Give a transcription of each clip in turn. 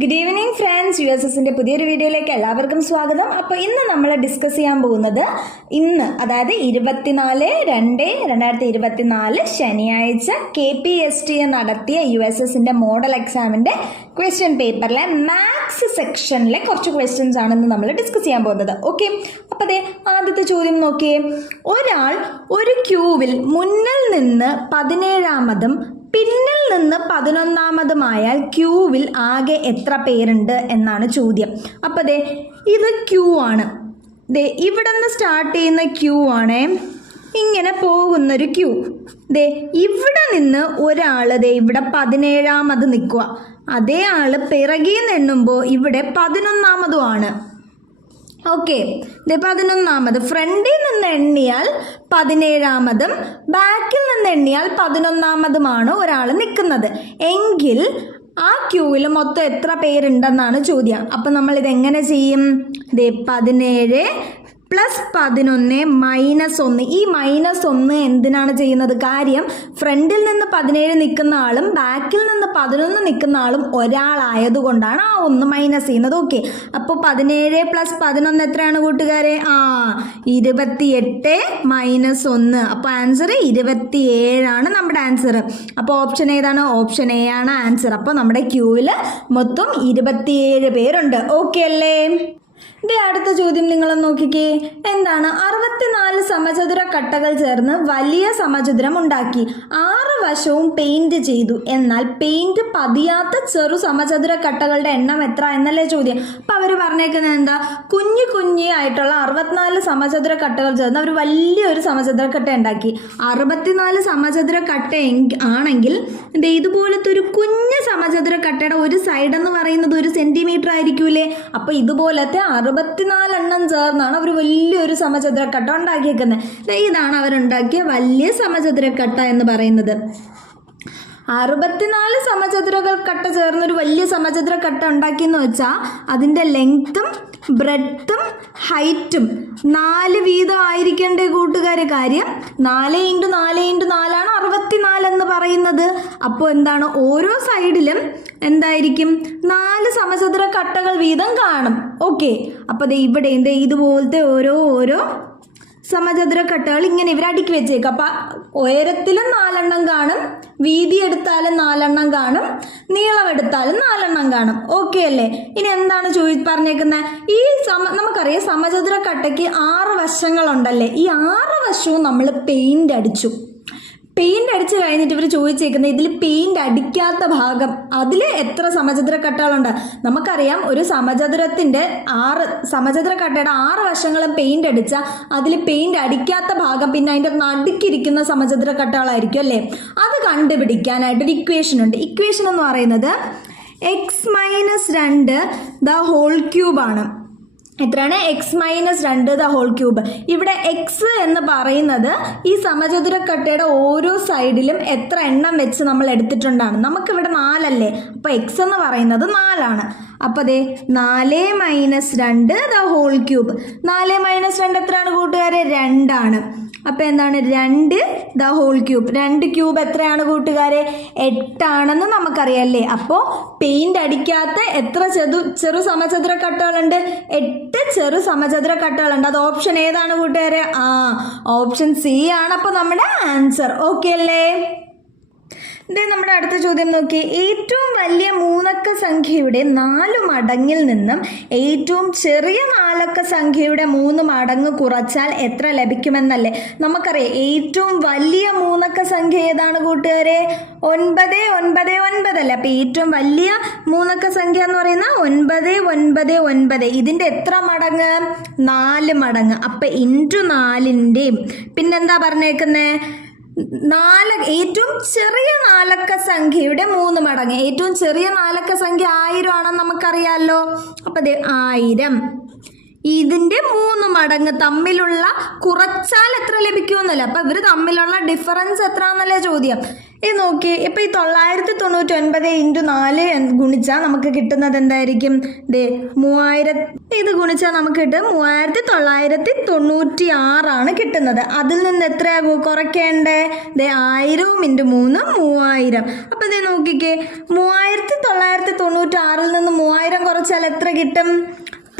Good evening friends, USSന്റെ പുതിയൊരു വീഡിയോയിലേക്ക് എല്ലാവർക്കും സ്വാഗതം. അപ്പോൾ ഇന്ന് നമ്മൾ ഡിസ്കസ് ചെയ്യാൻ പോകുന്നത് അതായത് 24/2/2024 ശനിയാഴ്ച KPST നടത്തിയ USSന്റെ മോഡൽ എക്സാമിൻ്റെ ക്വസ്റ്റ്യൻ പേപ്പറിലെ മാത്സ് സെക്ഷനിലെ കുറച്ച് ക്വസ്റ്റ്യൻസ് ആണെന്ന് നമ്മൾ ഡിസ്കസ് ചെയ്യാൻ പോകുന്നത്. ഓക്കെ, അപ്പോൾ അതെ ആദ്യത്തെ ചോദ്യം നോക്കിയേ. ഒരാൾ ഒരു ക്യൂവിൽ മുന്നിൽ നിന്ന് 17ാമതും പിന്നിൽ നിന്ന് 11ാമതുമായാൽ ക്യൂവിൽ ആകെ എത്ര പേരുണ്ട് എന്നാണ് ചോദ്യം. അപ്പോൾ ദേ ഇത് ക്യൂ ആണ്. ദേ ഇവിടെ നിന്ന് സ്റ്റാർട്ട് ചെയ്യുന്ന ക്യൂ ആണ്, ഇങ്ങനെ പോകുന്നൊരു ക്യൂ. ദേ ഇവിടെ നിന്ന് ഒരാൾ ദേ ഇവിടെ 17ാമത് നിൽക്കുക. അതേ ആൾ പിറകിൽ നിന്ന് എണ്ണുമ്പോൾ ഇവിടെ 11ാമതുമാണ്. ഓക്കെ, ഇത് 11ാമത്. ഫ്രണ്ടിൽ നിന്ന് എണ്ണിയാൽ 17ാമതും ബാക്കിൽ നിന്ന് എണ്ണിയാൽ 11ാമതുമാണ് ഒരാൾ നിൽക്കുന്നത് എങ്കിൽ ആ ക്യൂവിൽ മൊത്തം എത്ര പേരുണ്ടെന്നാണ് ചോദ്യം. അപ്പം നമ്മൾ ഇതെങ്ങനെ ചെയ്യും? 17 + 11 - 1. ഈ -1 എന്തിനാണ് ചെയ്യുന്നത്? കാര്യം ഫ്രണ്ടിൽ നിന്ന് 17 നിൽക്കുന്ന ആളും ബാക്കിൽ നിന്ന് 11 നിൽക്കുന്ന ആളും ഒരാളായതുകൊണ്ടാണ് ആ 1 മൈനസ് ചെയ്യുന്നത്. ഓക്കെ, അപ്പോൾ 17 + 11 എത്രയാണ് കൂട്ടുകാരെ? 28 - 1. അപ്പോൾ ആൻസർ 27 ആണ് നമ്മുടെ ആൻസർ. അപ്പോൾ ഓപ്ഷൻ ഏതാണ്? ഓപ്ഷൻ എ ആണ് ആൻസർ. അപ്പോൾ നമ്മുടെ ക്യൂവിൽ മൊത്തം 27 പേരുണ്ട്. ഓക്കെ അല്ലേ? ഇത് അടുത്ത ചോദ്യം നിങ്ങൾ നോക്കിക്കേ. എന്താണ്? 64 സമചതുര കട്ടകൾ ചേർന്ന് വലിയ സമചതുരം ഉണ്ടാക്കി. 6 വശവും പെയിന്റ് ചെയ്തു. എന്നാൽ പെയിന്റ് പതിയാത്ത ചെറു സമചതുര കട്ടകളുടെ എണ്ണം എത്ര എന്നല്ലേ ചോദ്യം. അപ്പം അവർ പറഞ്ഞേക്കുന്നത് എന്താ? കുഞ്ഞായിട്ടുള്ള 64 സമചതുര കട്ടകൾ ചേർന്ന് അവർ വലിയൊരു സമചതുര കട്ട ഉണ്ടാക്കി. 64 സമചതുര കട്ട ആണെങ്കിൽ ഇതുപോലത്തെ ഒരു കുഞ്ഞ് സമചതുര കട്ടയുടെ ഒരു സൈഡ് എന്ന് പറയുന്നത് 1 സെന്റിമീറ്റർ ആയിരിക്കൂലേ? അപ്പോൾ ഇതുപോലത്തെ 64 എണ്ണം ചേർന്നാണ് അവർ വലിയൊരു സമചതുരക്കട്ട ഉണ്ടാക്കിയേക്കുന്നത്. ഇതാണ് അവരുണ്ടാക്കിയ വലിയ സമചതുരക്കട്ട എന്ന് പറയുന്നത്. 64 സമചതുരക്കട്ട ചേർന്നൊരു വലിയ സമചതുരക്കട്ട ഉണ്ടാക്കിയെന്ന് വെച്ചാൽ അതിൻ്റെ ലെങ്ത്തും ബ്രെഡ്ത്തും ഹൈറ്റും 4 വീതം ആയിരിക്കേണ്ട കൂട്ടുകാരെ. കാര്യം 4 × 4 × 4 ആണ് 64 എന്ന് പറയുന്നത്. അപ്പോൾ എന്താണ്? ഓരോ സൈഡിലും എന്തായിരിക്കും? 4 സമചതുര കട്ടകൾ വീതം കാണും. ഓക്കെ, അപ്പോൾ ഇവിടെ ഇതുപോലത്തെ ഓരോ സമചതുര കട്ടകൾ ഇങ്ങനെ ഇവർ അടുക്കി വെച്ചേക്കും. അപ്പം ഉയരത്തിലും 4 എണ്ണം കാണും, വീതി എടുത്താലും 4 എണ്ണം കാണും, നീളം എടുത്താലും 4 എണ്ണം കാണും. ഓക്കെ അല്ലേ? ഇനി എന്താണ് പറഞ്ഞേക്കുന്നത്? ഈ നമുക്കറിയാം സമചതുര കട്ടയ്ക്ക് 6 വശങ്ങളുണ്ടല്ലേ. ഈ 6 വശവും നമ്മൾ പെയിന്റ് അടിച്ചു. പെയിന്റ് അടിച്ച് കഴിഞ്ഞിട്ട് ഇവർ ചോദിച്ചേക്കുന്നത് ഇതിൽ പെയിന്റ് അടിക്കാത്ത ഭാഗം അതിൽ എത്ര സമചതുര കട്ടകളുണ്ട്. നമുക്കറിയാം ഒരു സമചതുരത്തിൻ്റെ 6 സമചതുര കട്ടയുടെ 6 വശങ്ങളും പെയിന്റ് അടിച്ചാൽ അതിൽ പെയിന്റ് അടിക്കാത്ത ഭാഗം പിന്നെ അതിൻ്റെ നടുക്കിരിക്കുന്ന സമചതുര കട്ടകളായിരിക്കും അല്ലേ. അത് കണ്ടുപിടിക്കാനായിട്ടൊരു ഇക്വേഷൻ ഉണ്ട്. ഇക്വേഷൻ എന്ന് പറയുന്നത് x - 2 ദ ഹോൾ ക്യൂബാണ്. എത്രയാണ്? x - 2 the whole cube. ഇവിടെ x എന്ന് പറയുന്നത് ഈ സമചതുരക്കട്ടയുടെ ഓരോ സൈഡിലും എത്ര എണ്ണം വെച്ച് നമ്മൾ എടുത്തിട്ടുണ്ടാണ്. നമുക്കിവിടെ 4 അല്ലേ, അപ്പോൾ x എന്ന് പറയുന്നത് 4 ആണ്. അപ്പോൾ അതെ 4 - 2 ദ ഹോൾ ക്യൂബ്. 4 - 2 എത്രയാണ് കൂട്ടുകാരെ? 2 ആണ്. അപ്പോൾ എന്താണ്? 2 ദ ഹോൾ ക്യൂബ്. 2 ക്യൂബ് എത്രയാണ് കൂട്ടുകാരെ? 8 ആണെന്ന് നമുക്കറിയാമല്ലേ. അപ്പോൾ പെയിന്റ് അടിക്കാത്ത എത്ര ചെറു സമചതുര കട്ടകളുണ്ട്? 8 ചെറു സമചതുര കട്ടകളുണ്ട്. അത് ഓപ്ഷൻ ഏതാണ് കൂട്ടുകാരെ? ഓപ്ഷൻ സി ആണ് അപ്പോൾ നമ്മുടെ ആൻസർ. ഓക്കെ അല്ലേ? ഇത് നമ്മുടെ അടുത്ത ചോദ്യം നോക്കി. ഏറ്റവും വലിയ 3 അക്ക സംഖ്യയുടെ 4 മടങ്ങിൽ നിന്നും ഏറ്റവും ചെറിയ 4 അക്ക സംഖ്യയുടെ 3 മടങ്ങ് കുറച്ചാൽ എത്ര ലഭിക്കുമെന്നല്ലേ. നമുക്കറിയാം ഏറ്റവും വലിയ 3 അക്ക സംഖ്യ ഏതാണ് കൂട്ടുകാരെ? 999 അല്ലേ. അപ്പോൾ ഏറ്റവും വലിയ 3 അക്ക സംഖ്യ എന്ന് പറയുന്ന 999. ഇതിൻ്റെ എത്ര മടങ്ങ്? 4 മടങ്ങ്. അപ്പം × 4ൻ്റെയും പിന്നെന്താ പറഞ്ഞേക്കുന്നത്? ഏറ്റവും ചെറിയ 4 അക്ക സംഖ്യയുടെ 3 മടങ്ങ്. ഏറ്റവും ചെറിയ 4 അക്ക സംഖ്യ 1000 ആണെന്ന് നമുക്കറിയാമല്ലോ. അപ്പം 1000 ഇതിൻ്റെ 3 മടങ്ങ് തമ്മിലുള്ള കുറച്ചാൽ എത്ര ലഭിക്കുമെന്നല്ലേ. അപ്പം ഇവർ തമ്മിലുള്ള ഡിഫറൻസ് എത്ര എന്നല്ലേ ചോദ്യം. ഇത് നോക്കി, ഇപ്പം ഈ 999 ഇൻറ്റു 4 ഗുണിച്ചാൽ നമുക്ക് കിട്ടുന്നത് എന്തായിരിക്കും? ദേ 3000 ഇത് ഗുണിച്ചാൽ നമുക്ക് കിട്ടും 3996 കിട്ടുന്നത്. അതിൽ നിന്ന് എത്രയാകൂ കുറയ്ക്കേണ്ടേ? ദേ 1000 ഇൻറ്റു 3 3000. അപ്പം ദേ നോക്കിക്കേ, 3996 നിന്ന് 3000 കുറച്ചാൽ എത്ര കിട്ടും?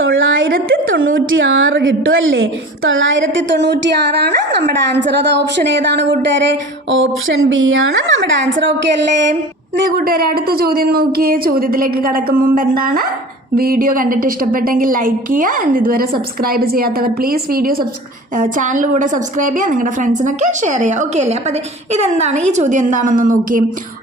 996 കിട്ടും അല്ലേ? 996 നമ്മുടെ ആൻസർ. അത് ഓപ്ഷൻ ഏതാണ് കൂട്ടുകാരെ? ഓപ്ഷൻ ബി ആണ് നമ്മുടെ ആൻസർ. ഓക്കെ അല്ലേ? ഇതേ കൂട്ടുകാരെ അടുത്ത ചോദ്യം നോക്കിയേ. ചോദ്യത്തിലേക്ക് കടക്കും മുമ്പ് എന്താണ്, വീഡിയോ കണ്ടിട്ട് ഇഷ്ടപ്പെട്ടെങ്കിൽ ലൈക്ക് ചെയ്യുക. ഇതുവരെ സബ്സ്ക്രൈബ് ചെയ്യാത്തവർ പ്ലീസ് ചാനൽ കൂടെ സബ്സ്ക്രൈബ് ചെയ്യുക, നിങ്ങളുടെ ഫ്രണ്ട്സിനൊക്കെ ഷെയർ ചെയ്യുക. ഓക്കെ അല്ലേ? അപ്പോൾ ഇതെന്താണ്, ഈ ചോദ്യം എന്താണെന്ന് നോക്കി.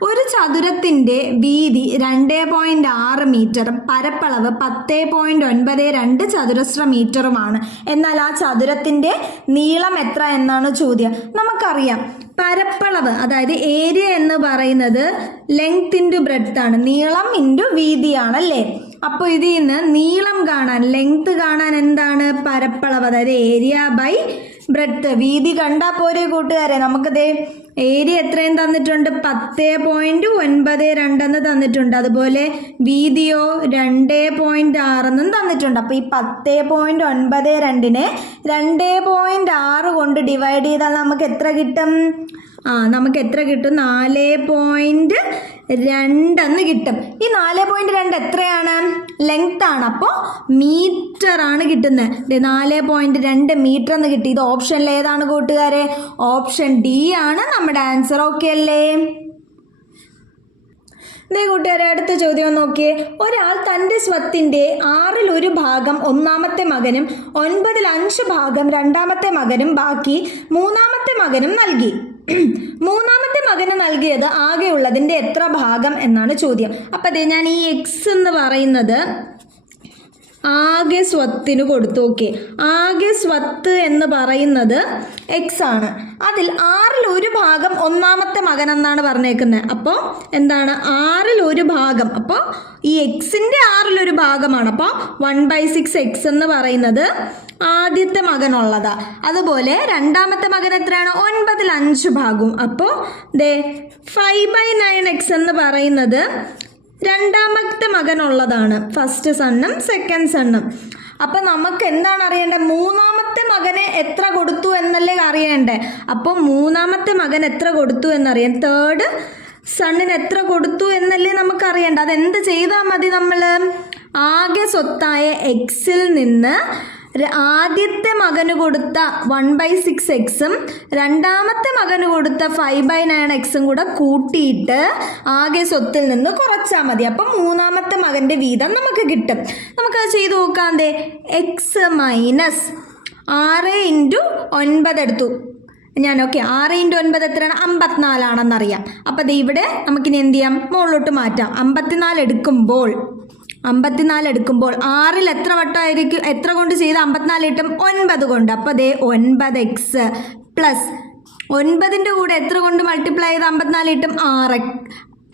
ഒരു ചതുരത്തിൻ്റെ വീതി 2.6 മീറ്ററും പരപ്പളവ് 10.92 ചതുരശ്ര മീറ്ററുമാണ്. എന്നാൽ ആ ചതുരത്തിൻ്റെ നീളം എത്ര എന്നാണ് ചോദ്യം. നമുക്കറിയാം പരപ്പളവ്, അതായത് ഏരിയ എന്ന് പറയുന്നത് ലെങ്ത് ഇൻറ്റു ബ്രെഡ്ത്ത് ആണ്, നീളം ഇൻറ്റു വീതിയാണല്ലേ. അപ്പോൾ ഇതിൽ നിന്ന് നീളം കാണാൻ, ലെങ്ത് കാണാൻ എന്താണ്? പരപ്പളവ്, അതായത് ഏരിയ ബൈ ബ്രെഡ്ത്ത്. വീതി കണ്ടാൽ പോരെ കൂട്ടുകാരെ? നമുക്കതേ ഏരിയ എത്രയും തന്നിട്ടുണ്ട്? 10.92 എന്ന് തന്നിട്ടുണ്ട്. അതുപോലെ വീതിയോ 2.6 എന്നും തന്നിട്ടുണ്ട്. അപ്പോൾ ഈ 10.92നെ 2.6 കൊണ്ട് ഡിവൈഡ് ചെയ്താൽ നമുക്ക് എത്ര കിട്ടും? നമുക്ക് എത്ര കിട്ടും? 4.2 എന്ന് കിട്ടും. ഈ 4.2 എത്രയാണ്? ലെങ്ത് ആണ്. അപ്പോൾ മീറ്റർ ആണ് കിട്ടുന്നത്. 4.2 മീറ്റർ എന്ന് കിട്ടി. ഇത് ഓപ്ഷനിൽ ഏതാണ് കൂട്ടുകാരെ? ഓപ്ഷൻ ഡി ആണ് നമ്മുടെ ആൻസർ. ഓക്കെ അല്ലേ? ഇതേ കൂട്ടുകാരെ അടുത്ത ചോദ്യം നോക്കിയേ. ഒരാൾ തൻ്റെ സ്വത്തിൻ്റെ 1/6 ഭാഗം ഒന്നാമത്തെ മകനും 9/5 ഭാഗം രണ്ടാമത്തെ മകനും ബാക്കി മൂന്നാമത്തെ മകനും നൽകി. മൂന്നാമത്തെ മകന് നൽകിയത് ആകെയുള്ളതിൻ്റെ എത്ര ഭാഗം എന്നാണ് ചോദ്യം. അപ്പം അതെ, ഞാൻ ഈ എക്സ് എന്ന് പറയുന്നത് ആകെ സ്വത്തിന് കൊടുത്തു. ഓക്കെ, ആകെ സ്വത്ത് എന്ന് പറയുന്നത് എക്സ് ആണ്. അതിൽ 1/6 ഭാഗം ഒന്നാമത്തെ മകൻ എന്നാണ് പറഞ്ഞേക്കുന്നത്. അപ്പോൾ എന്താണ് 1/6 ഭാഗം? അപ്പോൾ ഈ എക്സിൻ്റെ 1/6 ഭാഗമാണ്. അപ്പോൾ 1/6 എക്സ് എന്ന് പറയുന്നത് ആദ്യത്തെ മകനുള്ളതാ. അതുപോലെ രണ്ടാമത്തെ മകൻ എത്രയാണ്? 9/5 ഭാഗവും. അപ്പോൾ ദേ 5/9 എക്സ് എന്ന് പറയുന്നത് രണ്ടാമത്തെ മകനുള്ളതാണ്, ഫസ്റ്റ് സണ്ണും സെക്കൻഡ് സണ്ണും. അപ്പം നമുക്ക് എന്താണ് അറിയേണ്ടത്? മൂന്നാമത്തെ മകന് എത്ര കൊടുത്തു എന്നല്ലേ അറിയേണ്ടേ. അപ്പോൾ മൂന്നാമത്തെ മകൻ എത്ര കൊടുത്തു എന്നറിയാം. തേർഡ് സണ്ണിന് എത്ര കൊടുത്തു എന്നല്ലേ നമുക്ക് അറിയേണ്ടത്. അതെന്ത് ചെയ്താൽ മതി? നമ്മൾ ആകെ സ്വത്തായ എക്സിൽ നിന്ന് ആദ്യത്തെ മകന് കൊടുത്ത 1/6 എക്സും രണ്ടാമത്തെ മകന് കൊടുത്ത 5/9 എക്സും കൂടെ കൂട്ടിയിട്ട് ആകെ സ്വത്തിൽ നിന്ന് കുറച്ചാൽ മതി. അപ്പം മൂന്നാമത്തെ മകൻ്റെ വീതം നമുക്ക് കിട്ടും. നമുക്കത് ചെയ്ത് നോക്കാം. ദേ എക്സ് മൈനസ് 6 ഇൻറ്റു 9 എടുത്തു ഞാൻ. ഓക്കെ, 6 ഇൻറ്റു 9 എത്രയാണ്? 54 ആണെന്നറിയാം. അപ്പം ദേ ഇവിടെ നമുക്കിനി എന്ത് ചെയ്യാം? മുകളിലോട്ട് മാറ്റാം. 54 എടുക്കുമ്പോൾ 6ൽ എത്ര വട്ടമായിരിക്കും? എത്ര കൊണ്ട് ചെയ്ത് 54 കിട്ടും? 9 കൊണ്ട്. അപ്പോൾ ദേ 9x പ്ലസ് 9ൻ്റെ കൂടെ എത്ര കൊണ്ട് മൾട്ടിപ്ലൈ ചെയ്ത് 54 കിട്ടും? 6.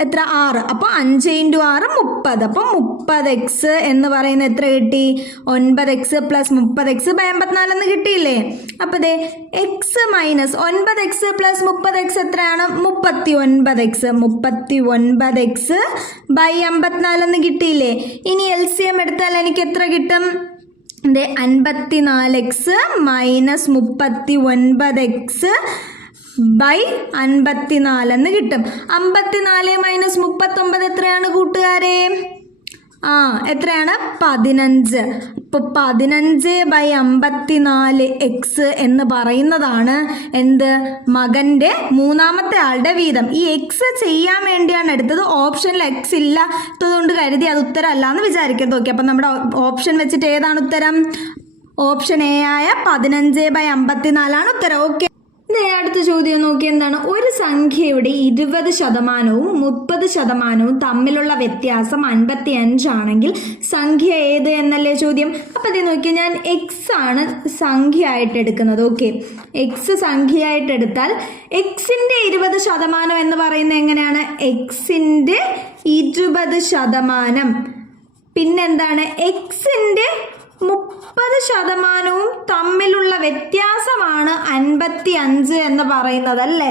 എത്ര? 6. അപ്പോൾ 5 ഇൻറ്റു 6 30. അപ്പോൾ 30x എന്ന് പറയുന്നത് എത്ര കിട്ടി? 9x പ്ലസ് 30x ബൈ 54 എന്ന് കിട്ടിയില്ലേ? അപ്പോൾ ദേ X minus 9x plus 30x എത്രയാണ്? 39x. 39x ബൈ 54 എന്ന് കിട്ടിയില്ലേ? ഇനി LCM എടുത്താൽ എനിക്ക് എത്ര കിട്ടും? ദേ 54x മൈനസ് 39x ബൈ 54 എന്ന് കിട്ടും. 54 മൈനസ് 39 എത്രയാണ് കൂട്ടുകാരെ? എത്രയാണ്? 15. ഇപ്പോൾ 15 ബൈ 54x എന്ന് പറയുന്നതാണ് എന്ത്? മകൻ്റെ മൂന്നാമത്തെ ആളുടെ വീതം. ഈ എക്സ് ചെയ്യാൻ വേണ്ടിയാണ് എടുത്തത്. ഓപ്ഷനിൽ എക്സ് ഇല്ലാത്തതുകൊണ്ട് കരുതി അത് ഉത്തരമല്ല എന്ന് വിചാരിക്കരുത്. ഓക്കെ, അപ്പം നമ്മുടെ ഓപ്ഷൻ വെച്ചിട്ട് ഏതാണ് ഉത്തരം? ഓപ്ഷൻ എ ആയ 15 ബൈ 54 ഉത്തരം. ഓക്കെ, അടുത്ത ചോദ്യം നോക്കി. എന്താണ്? ഒരു സംഖ്യയുടെ 20% 30% തമ്മിലുള്ള വ്യത്യാസം 55 ആണെങ്കിൽ സംഖ്യ ഏത് എന്നല്ലേ ചോദ്യം. അപ്പം ഇത് നോക്കിയാൽ ഞാൻ എക്സ് ആണ് സംഖ്യ ആയിട്ട് എടുക്കുന്നത്. ഓക്കെ, എക്സ് സംഖ്യയായിട്ട് എടുത്താൽ എക്സിൻ്റെ 20% എന്ന് പറയുന്നത് എങ്ങനെയാണ്? എക്സിൻ്റെ 20%. പിന്നെന്താണ്? എക്സിൻ്റെ 30% തമ്മിലുള്ള വ്യത്യാസമാണ് 55 എന്ന് പറയുന്നത് അല്ലേ.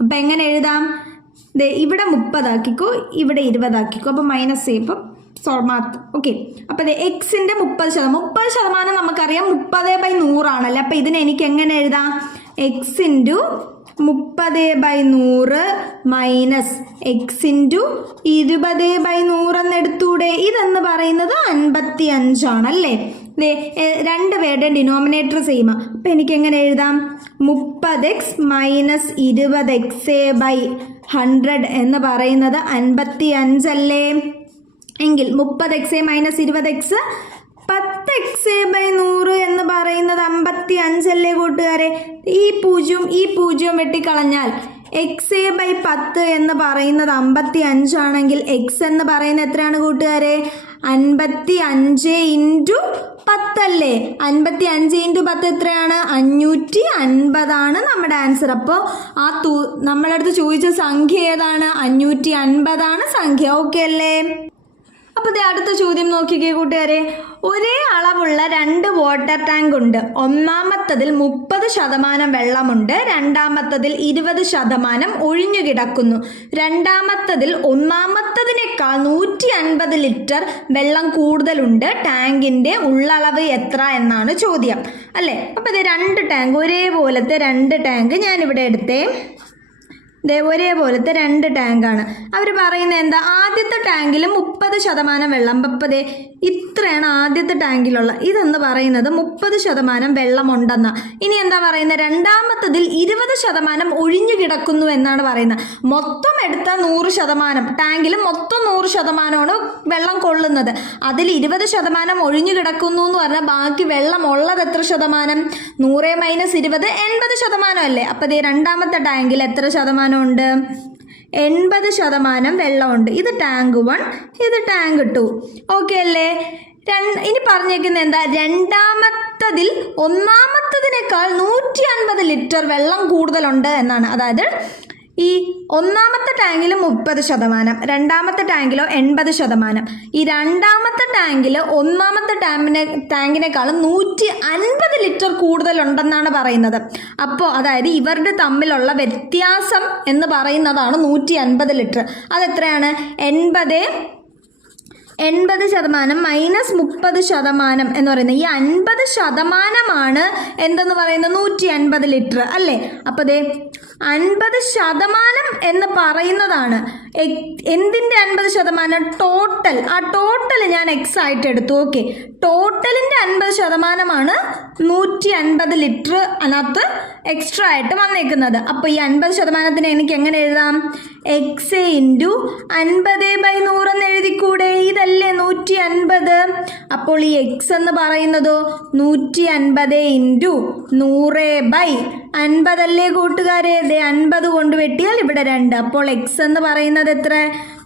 അപ്പം എങ്ങനെ എഴുതാം? ദേ ഇവിടെ 30 ആക്കിക്കോ, ഇവിടെ 20 ആക്കിക്കോ. അപ്പോൾ മൈനസ് ചെയ്യുമ്പോൾ മാർക്ക്. ഓക്കെ, അപ്പോൾ എക്സിൻ്റെ 30% നമുക്കറിയാം 30/100 ആണല്ലേ. അപ്പോൾ ഇതിനെ എനിക്ക് എങ്ങനെ എഴുതാം? X into 30/100 minus X into 20/100 എന്നെടുത്തൂടെ. ഇതെന്ന് പറയുന്നത് 55 ആണല്ലേ. രണ്ട് പേരുടെ ഡിനോമിനേറ്റർ സെയിം. അപ്പം എനിക്ക് എങ്ങനെ എഴുതാം? 30x മൈനസ് 20x/100 എന്ന് പറയുന്നത് 55 അല്ലേ. എങ്കിൽ 30x മൈനസ് 20x 10x/100 എന്ന് പറയുന്നത് 55 അല്ലേ കൂട്ടുകാരെ. ഈ പൂജ്യവും വെട്ടിക്കളഞ്ഞാൽ x/10 എന്ന് പറയുന്നത് 55 ആണെങ്കിൽ x എന്ന് പറയുന്നത് എത്രയാണ് കൂട്ടുകാരെ? 55 ഇൻറ്റു 10 അല്ലേ. 55 ഇൻറ്റു 10 എത്രയാണ്? 550 നമ്മുടെ ആൻസർ. അപ്പോൾ നമ്മളടുത്ത് ചോദിച്ച സംഖ്യ ഏതാണ്? 550 സംഖ്യ. ഓക്കെ അല്ലേ. അപ്പോൾ അടുത്ത ചോദ്യം നോക്കിക്കേ കൂട്ടുകാരെ. ഒരേ അളവുള്ള 2 വാട്ടർ ടാങ്ക് ഉണ്ട്. ഒന്നാമത്തതിൽ 30% വെള്ളമുണ്ട്, രണ്ടാമത്തതിൽ 20% ഒഴിഞ്ഞു കിടക്കുന്നു. രണ്ടാമത്തതിൽ ഒന്നാമത്തതിനേക്കാൾ 150 ലിറ്റർ വെള്ളം കൂടുതലുണ്ട്. ടാങ്കിൻ്റെ ഉള്ളളവ് എത്ര എന്നാണ് ചോദ്യം അല്ലേ. അപ്പോൾ 2 ടാങ്ക്, ഒരേപോലത്തെ 2 ടാങ്ക് ഞാനിവിടെ എടുത്തേ. ഒരേപോലത്തെ 2 ടാങ്കാണ്. അവർ പറയുന്നത് എന്താ? ആദ്യത്തെ ടാങ്കിൽ 30% വെള്ളം. അപ്പോൾ ഇത്രയാണ് ആദ്യത്തെ ടാങ്കിലുള്ള. ഇതെന്ന് പറയുന്നത് 30% വെള്ളമുണ്ടെന്ന. ഇനി എന്താ പറയുന്നത്? രണ്ടാമത്തതിൽ 20% ഒഴിഞ്ഞു കിടക്കുന്നു എന്നാണ് പറയുന്നത്. മൊത്തം എടുത്ത 100%, ടാങ്കിൽ മൊത്തം 100%മാണ് വെള്ളം കൊള്ളുന്നത്. അതിൽ 20% ഒഴിഞ്ഞു കിടക്കുന്നു എന്ന് പറഞ്ഞാൽ ബാക്കി വെള്ളം ഉള്ളത് എത്ര ശതമാനം? 100 മൈനസ് 20 80% അല്ലേ. അപ്പോൾ രണ്ടാമത്തെ ടാങ്കിൽ എത്ര ശതമാനം ഉണ്ട്? 80% വെള്ളമുണ്ട്. ഇത് ടാങ്ക് 1, ഇത് ടാങ്ക് 2. ഓക്കെ അല്ലേ. ഇനി പറഞ്ഞേക്കുന്നത് എന്താ? രണ്ടാമത്തതിൽ ഒന്നാമത്തതിനേക്കാൾ 150 ലിറ്റർ വെള്ളം കൂടുതലുണ്ട് എന്നാണ്. അതായത് ഈ ഒന്നാമത്തെ ടാങ്കിൽ 30%, രണ്ടാമത്തെ ടാങ്കിലോ 80%. ഈ രണ്ടാമത്തെ ടാങ്കിൽ ഒന്നാമത്തെ ടാങ്കിനേക്കാളും 150 ലിറ്റർ കൂടുതലുണ്ടെന്നാണ് പറയുന്നത്. അപ്പോൾ അതായത് ഇവരുടെ തമ്മിലുള്ള വ്യത്യാസം എന്ന് പറയുന്നതാണ് 150 ലിറ്റർ. അതെത്രയാണ്? 80% മൈനസ് 30% എന്ന് പറയുന്നത് ഈ 50% എന്തെന്ന് പറയുന്നത് 150 ലിറ്റർ അല്ലേ. അപ്പോൾ 50% എന്ന് പറയുന്നതാണ് എന്തിൻ്റെ 50%? ടോട്ടൽ. ആ ടോട്ടൽ ഞാൻ എക്സ് ആയിട്ട് എടുത്തു. ഓക്കെ, ടോട്ടലിൻ്റെ 50% 150 ലിറ്റർ അതിനകത്ത് എക്സ്ട്രാ ആയിട്ട് വന്നേക്കുന്നത്. അപ്പോൾ ഈ 50% എനിക്ക് എങ്ങനെ എഴുതാം? എക്സ് ഇൻറ്റു 50/100 എന്ന് എഴുതിക്കൂടെ? ഇതല്ലേ 150. അപ്പോൾ ഈ എക്സ് എന്ന് പറയുന്നതോ 150 ഇൻറ്റു 100/50 അല്ലേ കൂട്ടുകാരെ. 50 കൊണ്ട് വെട്ടിയാൽ ഇവിടെ 2. അപ്പോൾ എക്സ് എന്ന് പറയുന്നത് എത്ര?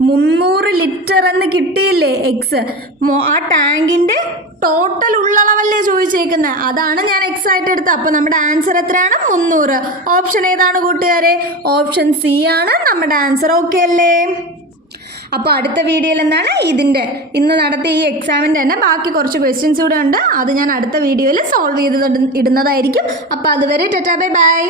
300 ലിറ്റർ എന്ന് കിട്ടിയില്ലേ എക്സ്. ആ ടാങ്കിൻ്റെ ടോട്ടൽ ഉള്ളളവല്ലേ ചോദിച്ചേക്കുന്നത്. അതാണ് ഞാൻ എക്സ് ആയിട്ട് എടുത്തത്. അപ്പോൾ നമ്മുടെ ആൻസർ എത്രയാണ്? 300. ഓപ്ഷൻ ഏതാണ് കൂട്ടുകാരെ? ഓപ്ഷൻ സി ആണ് നമ്മുടെ ആൻസർ. ഓക്കെ അല്ലേ. അപ്പോൾ അടുത്ത വീഡിയോയിൽ എന്താണ് ഇന്ന് നടത്തിയ ഈ എക്സാമിൻ്റെ തന്നെ ബാക്കി കുറച്ച് ക്വസ്റ്റ്യൻസ് കൂടെ ഉണ്ട്. അത് ഞാൻ അടുത്ത വീഡിയോയിൽ സോൾവ് ചെയ്ത് ഇടുന്നതായിരിക്കും. അപ്പോൾ അതുവരെ ടാറ്റാ ബൈ ബൈ.